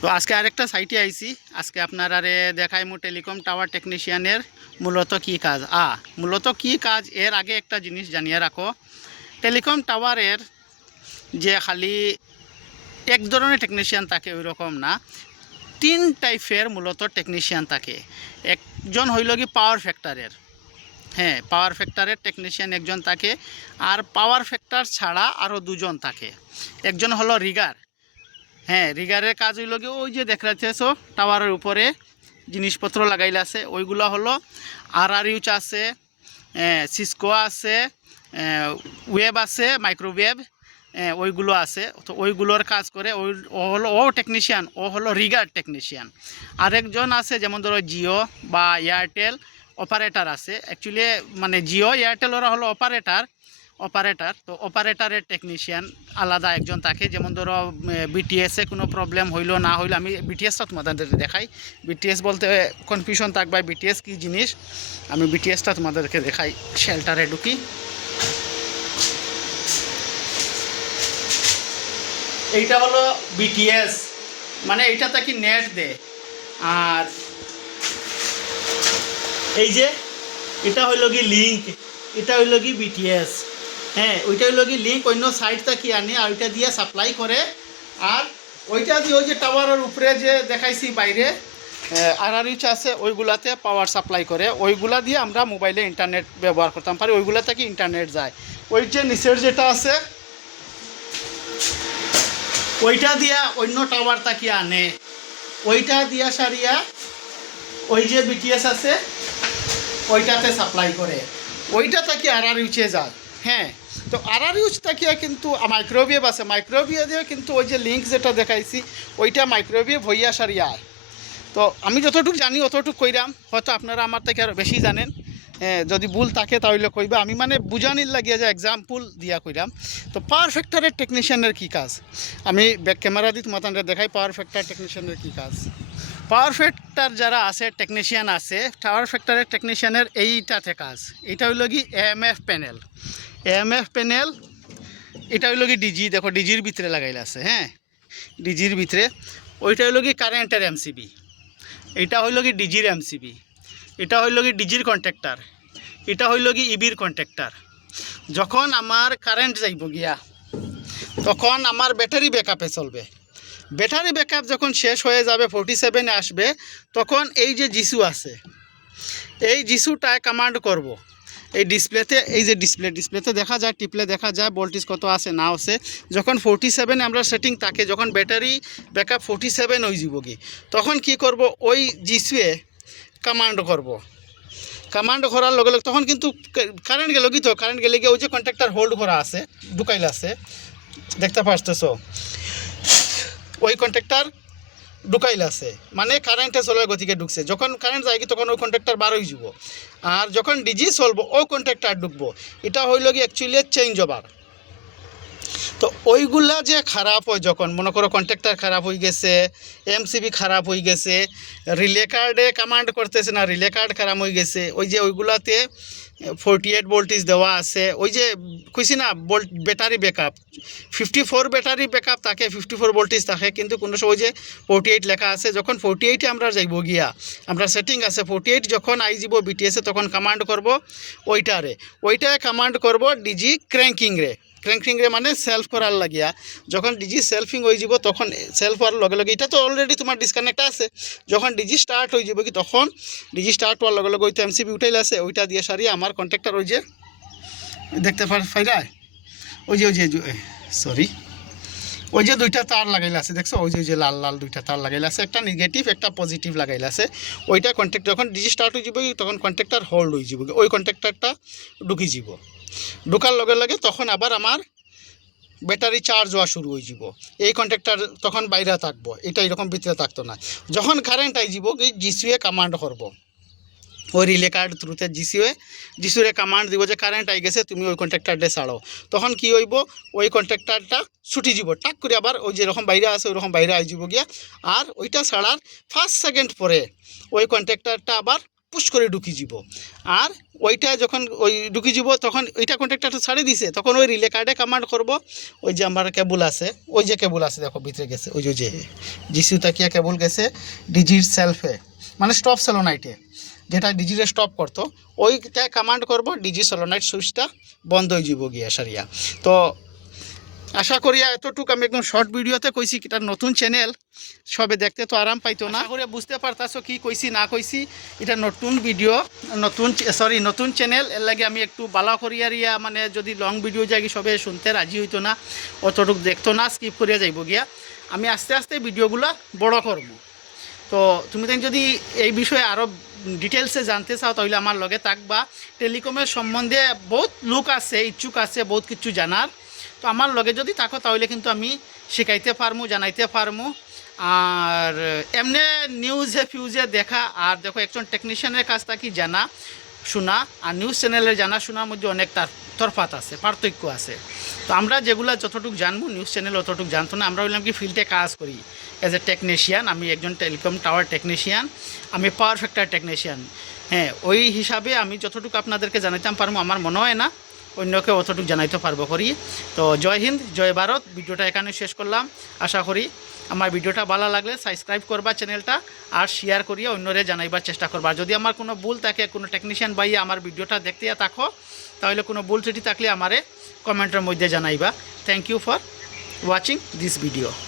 তো আজকে আরেকটা সাইটে আইছি। আজকে আপনার আরে দেখাইমু টেলিকম টাওয়ার টেকনিশিয়ানের মূলত কি কাজ। মূলত কি কাজ এর আগে একটা জিনিস জানিয়ে রাখো, টেলিকম টাওয়ারের যে খালি এক ধরনের টেকনিশিয়ান থাকে ওই রকম না, তিন টাইপের মূলত টেকনিশিয়ান থাকে। একজন হইল কি পাওয়ার ফ্যাক্টরের, হ্যাঁ পাওয়ার ফ্যাক্টরের টেকনিশিয়ান একজন থাকে, আর পাওয়ার ফ্যাক্টর ছাড়া আরও দুজন থাকে। একজন হলো রিগার, হ্যাঁ রিগারের কাজ হইল কি ওই যে দেখাচ্ছেছো টাওয়ারের উপরে জিনিসপত্র লাগাইলে আছে ওইগুলো হলো RRUচ আছে, সিসকো আছে, ওয়েব আছে, মাইক্রোওয়েভ, ওইগুলো আছে। তো ওইগুলোর কাজ করে ওই ও টেকনিশিয়ান, ও হলো রিগার টেকনিশিয়ান। আরেকজন আছে যেমন ধরো জিও বা এয়ারটেল অপারেটর আছে, অ্যাকচুয়ালি মানে জিও এয়ারটেল ওরা হলো অপারেটর। তো অপারেটরের টেকনিশিয়ান আলাদা একজন থাকে। যেমন ধরো বিটিএসে কোনো প্রবলেম হইলো না হইলো, আমি বিটিএসটা তোমাদের দেখাই। বিটিএস বলতে কনফিউশন থাকবে বিটিএস কী জিনিস, আমি বিটিএসটা তোমাদেরকে দেখাই। শেল্টারে ঢুকি, এইটা হলো বিটিএস, মানে এইটা তাকে নেট দেয়। আর এই যে এটা হইল কি লিঙ্ক, এটা হইল কি বিটিএস, হ্যাঁ ওইটা হইল কি লিঙ্ক, অন্য সাইডটা কি আনে আর ওইটা দিয়ে সাপ্লাই করে। আর ওইটা দিয়ে ওই যে টাওয়ারের উপরে যে দেখাইছি বাইরে RRUচ আছে ওইগুলাতে পাওয়ার সাপ্লাই করে, ওইগুলা দিয়ে আমরা মোবাইলে ইন্টারনেট ব্যবহার করতাম পারি, ওইগুলা থেকে ইন্টারনেট যায়। ওই যে নিচের যেটা আছে ওইটা দিয়া অন্য টাওয়ার তাকে আনে, ওইটা দিয়া সারিয়া ওই যে বিটিএস আছে ওইটাতে সাপ্লাই করে, ওইটা তাকে RRUচে যায়। হ্যাঁ তো RRUচ তাকিয়া কিন্তু মাইক্রোওয়েভ আছে, মাইক্রোওয়েভে কিন্তু ওই যে লিঙ্ক যেটা দেখাইছি ওইটা মাইক্রোওয়েভ হইয়া সারিয়া। তো আমি যতটুকু জানি অতটুকু কইরাম, হয়তো আপনারা আমার থেকে আরও বেশি জানেন, যদি ভুল থাকে তাহলে কইবা, আমি মানে বুঝানির লাগিয়া যে এক্সাম্পল দিয়া কইরাম। তো পাওয়ার ফ্যাক্টরের টেকনিশিয়ানের কী কাজ, আমি ব্যাক ক্যামেরা দিয়ে তোমাদের দেখাই পাওয়ার ফ্যাক্টর টেকনিশিয়ানের কী কাজ। পাওয়ার ফ্যাক্টর যারা আছে টেকনিশিয়ান আছে, পাওয়ার ফ্যাক্টরের টেকনিশিয়ানের এইটাতে কাজ। এটা হইল কি AMF প্যানেল, AMF প্যানেল এটা হইল কি ডিজি, দেখো ডিজির ভিতরে লাগাইলে আছে, হ্যাঁ ডিজির ভিতরে। ওইটা হইল কি কারেন্টের MCB, এটা হইল কি ডিজির MCB, এটা হইল কি ডিজির কন্ট্যাক্টার, এটা হইল কি ইবির কন্ট্যাক্টার। যখন আমার কারেন্ট যাইব গিয়া তখন আমার ব্যাটারি ব্যাকআপে চলবে, ব্যাটারি ব্যাকআপ যখন শেষ হয়ে যাবে 47 আসবে, তখন এই যে জিসু আছে এই জিসুটায় কমান্ড করব এই ডিসপ্লেতে, এই যে ডিসপ্লেতে দেখা যায়, টিপলে দেখা যায় ভোল্টেজ কত আছে না আছে। যখন 47 আমরা সেটিং থাকে, যখন ব্যাটারি ব্যাকআপ 47 হয়ে যাব কি, তখন কি করব ওই জিসুয়ে কমান্ড করব, কমান্ড করার লগে লগে তখন কিন্তু কারেন্ট গেল কি, তো কারেন্ট গেলে গিয়ে ওই যে কন্ট্যাক্টর হোল্ড করা আছে ঢুকাইলে আছে দেখতে পারতেছো, ওই কন্ট্যাক্টর ঢুকাইলে আছে মানে কারেন্টে চলার গতিকে ঢুকছে। যখন কারেন্ট যায় কি তখন ওই কন্ট্যাক্টর বার হয়ে যাব, আর যখন ডিজি চলবো ওই কন্ট্যাক্টর ঢুকবো। এটা হইল কি অ্যাকচুয়ালি চেঞ্জ ওভার। তো ওইগুলা যে খারাপ হয়, যখন মনে করো কন্ট্যাক্টর খারাপ হয়ে গেছে, MCB খারাপ হয়ে গেছে, রিলে কার্ডে কমান্ড করতেছে না, রিলে কার্ড খারাপ হয়ে গেছে, ওই যে ওইগুলাতে 48 ভোল্টেজ দেওয়া আছে, ওই যে কইছি না ব্যাটারি ব্যাকআপ 54 ব্যাটারি ব্যাকআপ থাকে, 54 ভোল্টেজ থাকে, কিন্তু কোনো সময় যে 48 লেখা আছে, যখন 48 আমরা যাইব গিয়া আমরা সেটিং আছে 48 যখন আই যাব বিটিএসে তখন কমান্ড করব ওইটায় কমান্ড করব ডিজি ক্র্যাঙ্কিং রে মানে সেলফ করার লাগিয়া। যখন ডিজি সেলফিং হয়ে যাব তখন সেলফ হওয়ার লগে লগে, এটা তো অলরেডি তোমার ডিসকানেক্ট আছে, যখন ডিজি স্টার্ট হয়ে যাব কি তখন ডিজি স্টার্ট হওয়ার লগে লগে ওইটা MCB উঠাইলে আছে, ওইটা দিয়ে সারিয়ে আমার কন্ট্যাক্টর ওই যে দেখতে পাইরা ওই যে সরি ওই যে দুইটা তার লাগাইলে আছে দেখছো, ওই যে লাল লাল দুইটা তার লাগাইলে আছে, একটা নেগেটিভ একটা পজিটিভ লাগাইলে আছে। ওইটা কন্ট্যাক্ট যখন ডিজি স্টার্ট হয়ে যাব তখন কন্ট্যাক্টর হোল্ড হয়ে যাব, ওই কন্ট্যাক্টরটা ঢুকি যাব, ঢুকার লগে লগে তখন আবার আমার ব্যাটারি চার্জ হওয়া শুরু হয়ে যাব। এই কন্ট্যাক্টর তখন বাইরে থাকবো, এটা এরকম ভিতরে থাকতো না। যখন কারেন্ট আই যাব জিসিউয়ে কমান্ড করব, ওই রিলে কার্ড থ্রুতে জিসুরে কমান্ড দিব যে কারেন্ট আই গেছে তুমি ওই কন্ট্যাক্টরটা ছাড়ো, তখন কি হইব ওই কন্ট্যাক্টরটা ছুটি যাব টাক করে, আবার ওই যেরকম বাইরে আছে ওইরকম বাইরে আই যাব গিয়া। আর ওইটা ছাড়ার 5 সেকেন্ড পরে ওই কন্ট্যাক্টরটা আবার পুশ করে ঢুকি যাব আর ওইটা যখন ওই ঢুকি যাব তখন ওইটা কন্ট্যাক্টরটা ছাড়ে দিছে তখন ওই রিলে কার্ডে কমান্ড করব ওই যে আমার কেবল আছে ওই যে কেবল আছে দেখো ভিতরে গেছে ওই যে জিসিউ তাকিয়া কেবল গেছে ডিজির সেলফে মানে স্টপ সলোনাইটে যেটা ডিজিরে স্টপ করতো ওইটা কমান্ড করব ডিজি সলোনাইট সুইচটা বন্ধ হয়ে যাব গিয়া সারিয়া তো আশা করি এতটুকু আমি একদম শর্ট ভিডিওতে কইছি এটা নতুন চ্যানেল সবে দেখতে তো আরাম পাইতো না করে বুঝতে পারতাছো কি কইছি না কইছি এটা নতুন ভিডিও নতুন চ্যানেল এর লাগে আমি একটু বালা করিয়া রিয়া মানে যদি লং ভিডিও যাই সবে শুনতে রাজি হইতো না অতটুকু দেখতো না স্কিপ করিয়া যাইব গিয়া আমি আস্তে আস্তে ভিডিওগুলো বড় করব তো তুমি যদি এই বিষয়ে আরও ডিটেলসে জানতে চাও তাহলে আমার লগে থাকবা টেলিকমের সম্বন্ধে বহুত লোক আছে ইচ্ছুক আছে বহুত কিছু জানার তো আমার লগে যদি থাকো তাহলে কিন্তু আমি শেখাইতে পারমু জানাইতে পারমু আর এমনি নিউজে ফিউজে দেখা আর দেখো একজন টেকনিশিয়ানের কাছ থেকে জানা শোনা আর নিউজ চ্যানেলের জানা শোনার মধ্যে অনেক তরফাত আছে পার্থক্য আছে তো আমরা যেগুলো যতটুকু জানবো নিউজ চ্যানেল অতটুকু জানতো না আমরা বললাম কি ফিল্ডে কাজ করি অ্যাজ এ টেকনিশিয়ান আমি একজন টেলিকম টাওয়ার টেকনিশিয়ান আমি পাওয়ার ফ্যাক্টর টেকনিশিয়ান হ্যাঁ ওই হিসাবে আমি যতটুকু আপনাদেরকে জানাইতাম পারবো আমার মনে হয় না অন্যকে অতটুকু জানাইতে পারবো করি তো জয় হিন্দ জয় ভারত ভিডিওটা এখানে শেষ করলাম আশা করি আমার ভিডিওটা ভালো লাগলে সাবস্ক্রাইব করবা চ্যানেলটা আর শেয়ার করিয়া অন্যরে জানাইবার চেষ্টা করবা যদি আমার কোনো ভুল থাকে কোনো টেকনিশিয়ান ভাইয়া আমার ভিডিওটা দেখতে থাকো তাহলে কোনো ভুল ত্রুটি থাকলে আমারে কমেন্টের মধ্যে জানাইবা thank you for watching this video